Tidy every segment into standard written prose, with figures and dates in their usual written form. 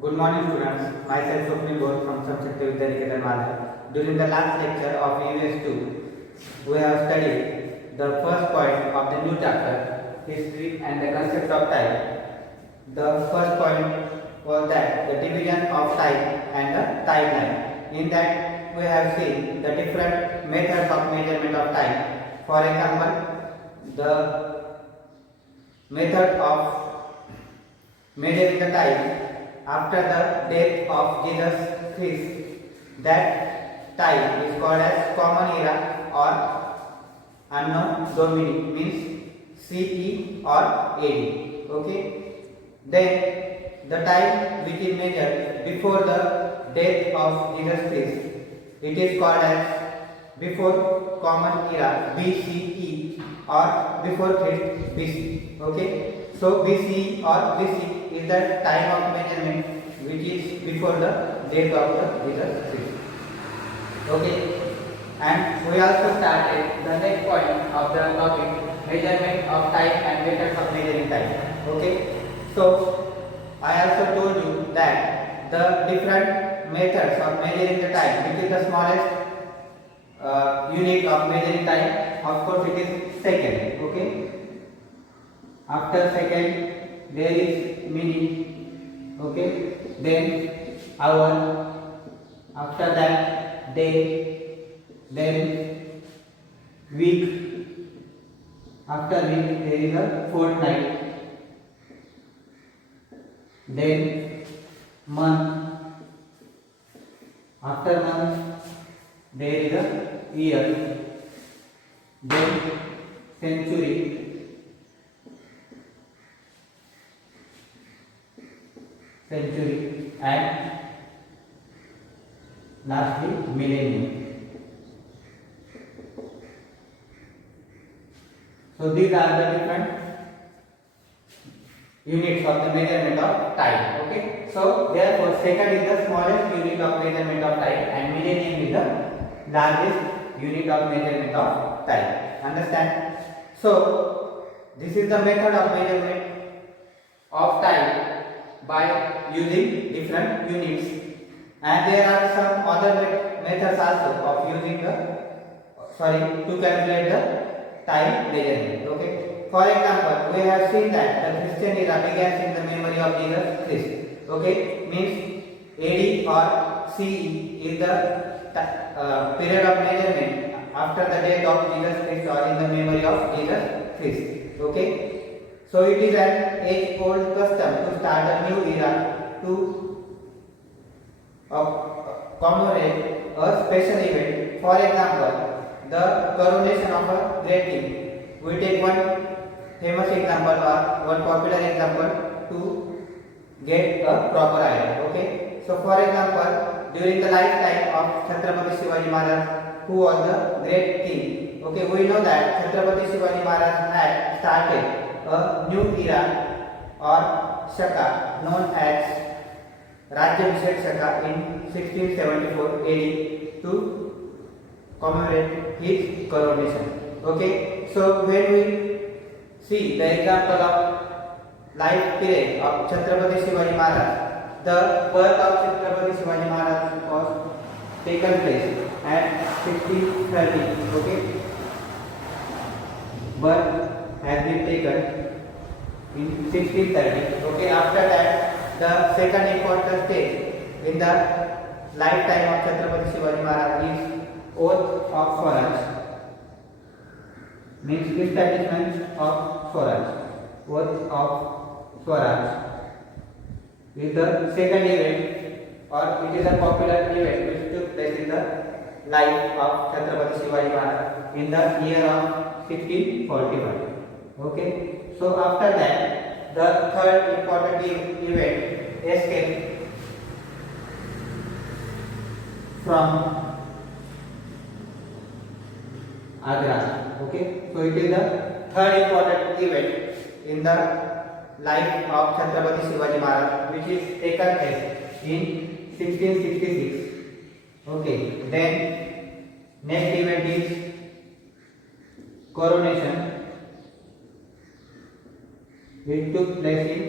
Good morning students, myself Swapnil Bose from Samshakti Vidyaniketan Malad. During the last lecture of EVS 2, we have studied the first point of the new chapter, history and the concept of time. The first point was that the division of time and the timeline. In that we have seen the different methods of measurement of time. For example, the method of measuring the time after the death of Jesus Christ. That time is called as common era or unknown domini, means CE or AD. Okay. Then the time which is measured before the death of Jesus Christ, it is called as before common era BCE or before Christ BC. Okay. So BCE or BC is the time of measurement which is before the death of the Jesus Christ. Okay. And we also started the next point of the topic, measurement of time and methods of measuring time. Okay. So I also told you that the different methods of measuring the time, which is the smallest unit of measuring time, of course it is second. Okay. After second there is minute. Okay. Then hour. After that day. Then week. After week there is a fortnight. Then month. After month there is a year. Then century. And lastly millennium. So these are the different units of the measurement of time. Okay. So therefore second is the smallest unit of measurement of time and millennium is the largest unit of measurement of time. Understand? So this is the method of measurement of time by using different units, and there are some other methods also of using the to calculate the time measurement. Okay. For example, we have seen that the Christian era begins in the memory of Jesus Christ. Okay, means AD or CE is the period of measurement after the death of Jesus Christ or in the memory of Jesus Christ. Okay. So it is an age-old custom to start a new era to commemorate a special event. For example, the coronation of a great king. We take one famous example or one popular example to get a proper idea. Okay. So for example, during the lifetime of Chhatrapati Shivaji Maharaj, who was the great king. Okay, we know that Chhatrapati Shivaji Maharaj had started a new era or Shaka known as Rajyabhishek Shaka in 1674 AD to commemorate his coronation. Okay, so when we see the example of life period of Chhatrapati Shivaji Maharaj, the birth of Chhatrapati Shivaji Maharaj was taken place at 1630. Okay, birth has been taken in 1630. Okay, after that the second important stage in the lifetime of Chhatrapati Shivaji Maharaj is oath of Swaraj, means establishment of Swaraj. Oath of Swaraj is the second event, or it is a popular event which took place in the life of Chhatrapati Shivaji Maharaj in the year of 1641. Okay, so after that the third important event, escape from Agra. Okay, so it is the third important event in the life of Chhatrapati Shivaji Maharaj, which is taken place in 1666. Okay, then next event is coronation. It took place in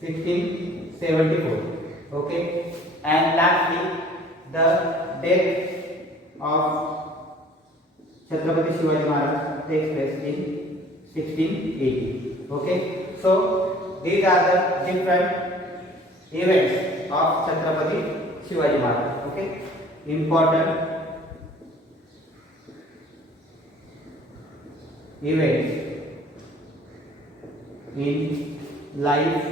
1674. Okay, and lastly the death of Chhatrapati Shivaji Maharaj takes place in 1680. Okay, so these are the different events of Chhatrapati Shivaji Maharaj. Okay, important events in life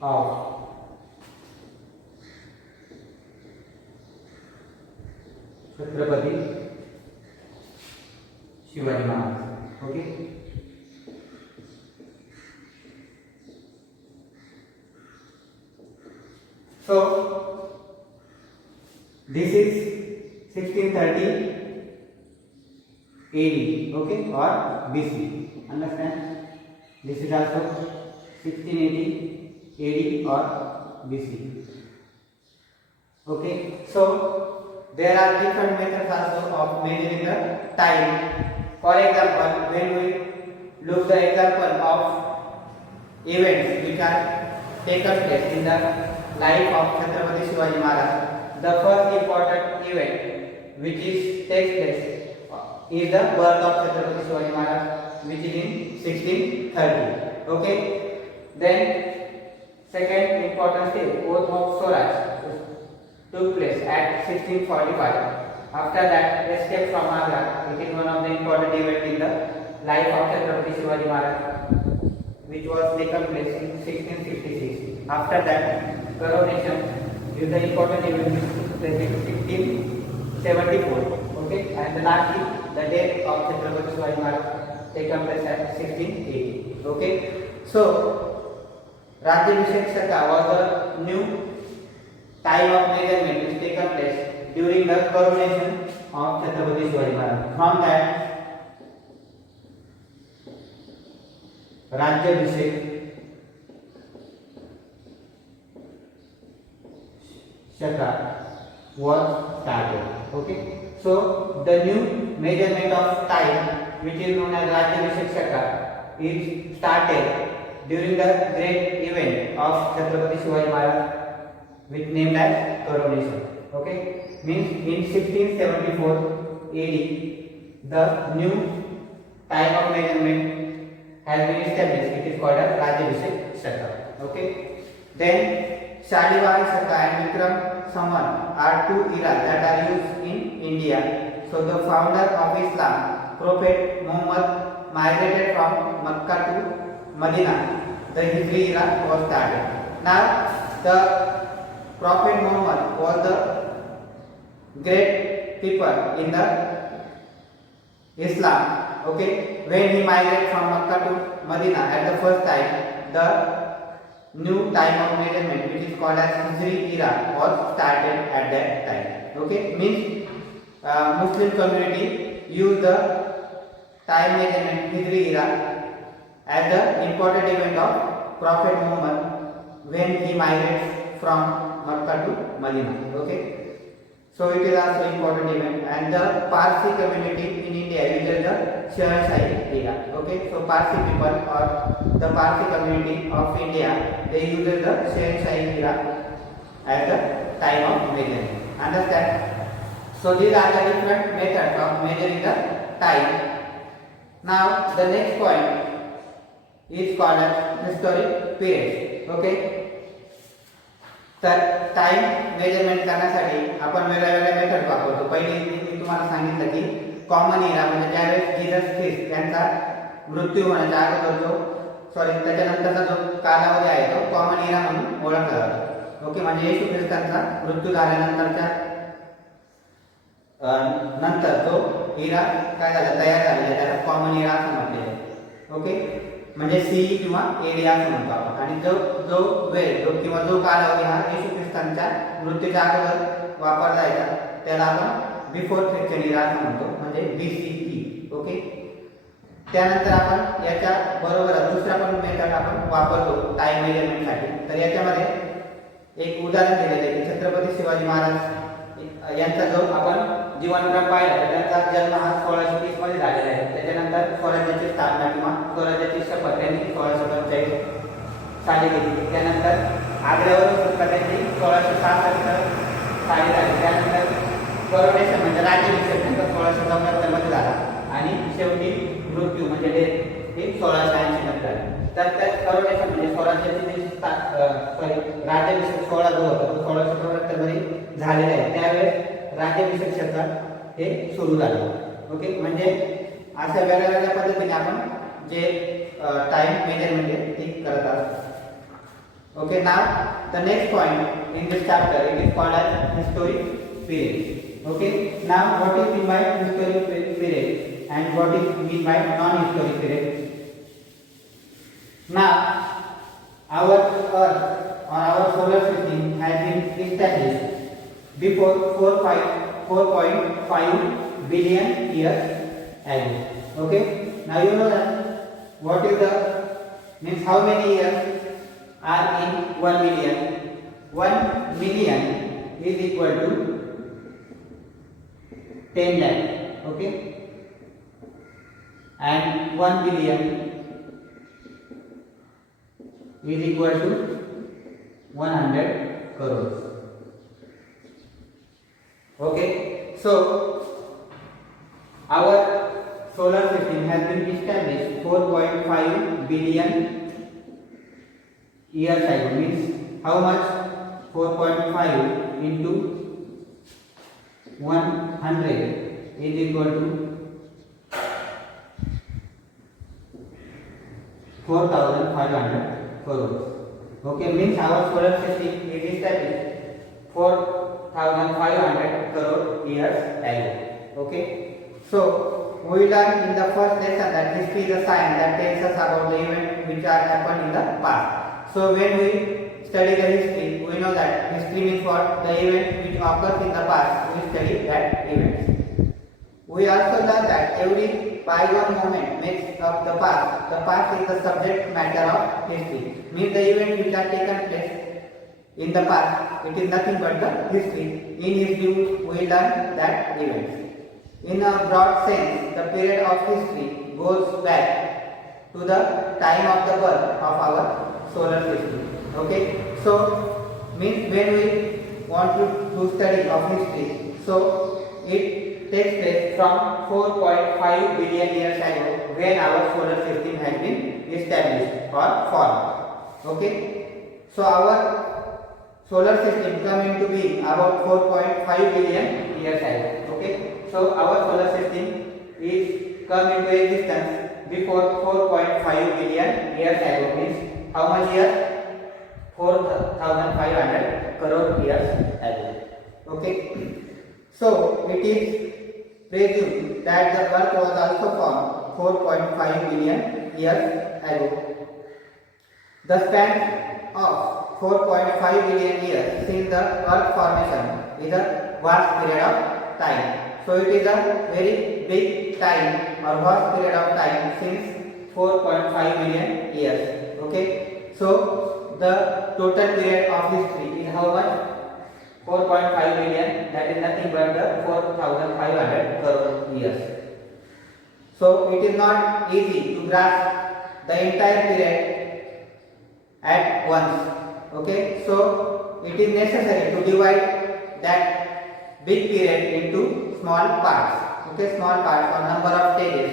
of Chhatrapati Shivaji Maharaj. Okay. So this is 1630 AD, okay, or BC. Understand? This is also 1680 AD or BC. Okay. So there are different methods also of measuring the time. For example, when we look the example of events which are taken place in the life of Chhatrapati Shivaji Maharaj, the first important event which is takes place is the birth of Chhatrapati Shivaji Maharaj, which is in 1630. Okay. Then second important step, oath of Swaraj took place at 1645. After that, escape from Agra. It is one of the important events in the life of Chhatrapati Shivaji Maharaj, which was taken place in 1666. After that, coronation is the important event which took place in 1674. Okay, and lastly, the death of Chhatrapati Shivaji Maharaj taken place at 1680. Okay, so Rajyabhishek Shaka was the new time of measurement which taken place during the coronation of Chhatrapati Shivaji Maharaj. From that, Rajyabhishek Shaka was started. Okay, so the new measurement of time, which is known as Rajyabhishek Shaka, is started during the great event of Chhatrapati Shivaji Maharaj, which named as coronation. Okay, means in 1674 AD, the new time of measurement has been established. It is called as Rajyabhishek Shaka. Okay, then Shalivar Shaka and Vikram Samvat are two eras that are used in India. So the founder of Islam, Prophet Muhammad, migrated from Mecca to Medina. The Hijri era was started. Now the Prophet Muhammad was the great people in the Islam. Okay, when he migrated from Mecca to Medina at the first time, the new time of measurement, which is called as Hijri era, was started at that time. Okay, means Muslim community used the time measurement Hijri era as the important event of Prophet Muhammad when he migrates from Mecca to Medina. Okay, so it is also important event. And the Parsi community in India uses the Shahanshah era. Okay, so Parsi people or the Parsi community of India, they use the Shahanshah era as the time of measurement. Understand? So these are the different methods of measuring the time. Now the next point is called as historic period. Okay, तर time measurement करण्यासाठी आपण वेगवेगळ्या method वापरतो. पहिली मी तुम्हाला सांगितलं की common इरा म्हणजे ज्यावेळेस जीसस ख्रिस्त यांचा मृत्यू होण्याच्या अगोदर त्याच्यानंतरचा जो कालावधी आहे तो कॉमन इरा म्हणून ओळखला जातो. ओके, म्हणजे येशू ख्रिस्तांचा मृत्यू झाल्यानंतरच्या नंतर जो इरा काय झाला तयार झालेला त्याला कॉमन इरा असं म्हटलेलं आहे. ओके, म्हणजे सीई किंवा एडी असं म्हणतो आपण. आणि जो वेळ किंवा जो कालावधी हा येशू ख्रिस्तांच्या मृत्यूच्या अगोदर वापरला जायचा त्याला आपण बिफोर ख्रिश्चन इरा असं म्हणतो, म्हणजे बीसीई. ओके, त्यानंतर आपण याच्या बरोबर दुसरा पण मेथड आपण वापरतो टाइम मेजरमेंटसाठी. तर याच्यामध्ये एक उदाहरण दिलेलं आहे की छत्रपती शिवाजी महाराज यांचा जो आपण जीवनक्रम पाहिला तर त्यांचा जन्म हा 1630 मध्ये झालेला आहे. त्याच्यानंतर स्वराज्याची स्थापना किंवा स्वराज्याची शपथ त्यांनी 1645 साली घेतली. त्यानंतर आग्र्यावरून सुटका त्यांची 1666 साली झाली. त्यानंतर करोनेशन म्हणजे राज्याभिषेक त्यांचा 1674 मध्ये झाला आणि शेवटी मृत्यू म्हणजे डेथ हे 1680 मध्ये झाले. तर त्या करोनेशन म्हणजे स्वराज्याची जी राज्याभिषेक सोहळा जो होता तो 1674 मध्ये झालेला आहे. त्यावेळेस राज्याभिषेक क्षेत्र हे सुरू झालं. ओके, म्हणजे अशा वेगळ्या पद्धतीने आपण जे टाइम मेजरमेंट ते करत आहोत. Okay, now the next point in this chapter it is called as historic period. Okay, now what is mean by historic period and what is mean by non-historic period? Now our Earth or our solar system has been established before 4.5 billion years ago. Okay, now you know that what is the means how many years are in 1 million. 1 million is equal to 10 lakh. Okay, and 1 billion is equal to 100 crores. Okay, so our solar system has been established 4.5 billion years ago. Means how much? 4.5 into 100 is equal to 4,500 crores. Okay, means our solar system is established 4,500 crore years ago. Okay, so we learned in the first lesson that history is a science that tells us about the events which are happened in the past. So when we study the history, we know that history means what? The event which occurs in the past, we study that event. We also learn that every bygone moment makes up the past. The past is the subject matter of history. Means the event which are taken place in the past, it is nothing but the history. In history, we learn that event. In a broad sense, the period of history goes back to the time of the birth of our solar system. Okay, so means when we want to do study of history, so it takes place from 4.5 billion years ago when our solar system has been established or formed. Okay, so our solar system come into being about 4.5 billion years ago. Okay, so our solar system is come into existence before 4.5 billion years ago. Means how much years? 4,500 crore years ago. Okay, so it is presumed that the Earth was also formed 4.5 billion years ago. The span of 4.5 billion years since the Earth formation is a vast period of time. So it is a very big time or vast period of time since 4.5 billion years. Okay, so the total period of history is how much? 4.5 billion, that is nothing but the 4,500 crore years. So it is not easy to grasp the entire period at once. Okay, so it is necessary to divide that big period into small parts. Okay, small parts or number of stages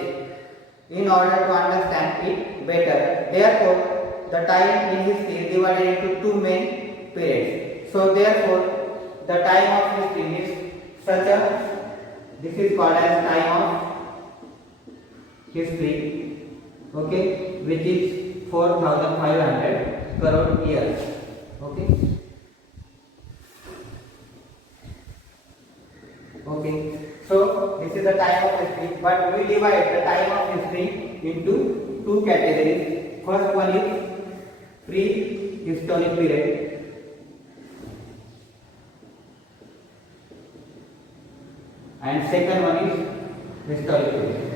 in order to understand it better. Therefore, the time in history is divided into two main periods. So therefore, the time of history is such a, this is called as time of history. Okay, which is 4,500 crore years. Okay. Okay, so this is the time of history, but we divide the time of history into two categories. First one is prehistoric period and second one is historic period.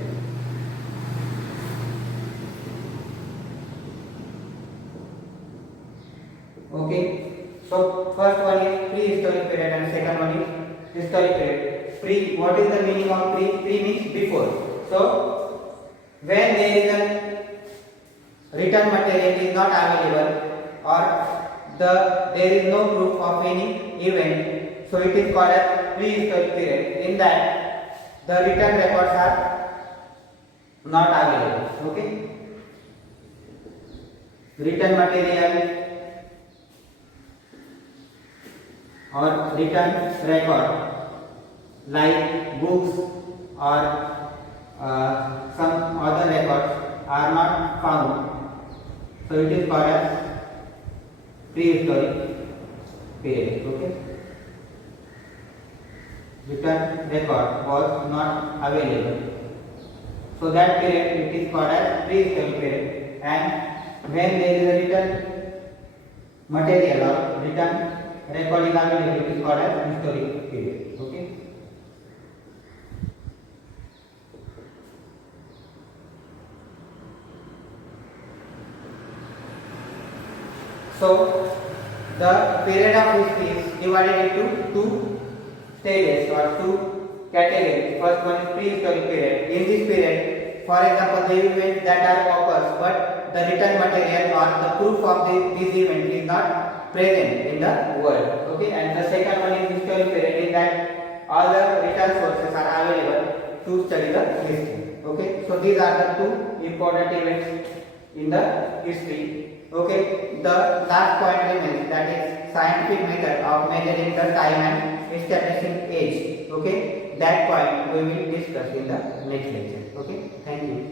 Okay, so first one is prehistoric period and second one is historic period. Pre, what is the meaning of pre? Pre means before. So when there is a written material is not available or there is no proof of any event, so it is called as prehistoric period. In that the written records are not available. Okay, written material or written record like books or some other records are not found, so it is called as prehistoric period. Okay, written record was not available, so that period it is called as prehistoric period. And when there is a written material or written record is available, it is called as historic period. Okay. So the period of history is divided into two stages or two categories. First one is prehistoric period. In this period, for example, the events that are occurs, but the written material or the proof of this event is not present in the world. Okay, and the second one is historic period, in that all the written sources are available to study the history. Okay, so these are the two important events in the history. Okay, the last point remains, that is scientific method of measuring the time and establishing age. Okay, that point we will discuss in the next lecture. Okay, thank you.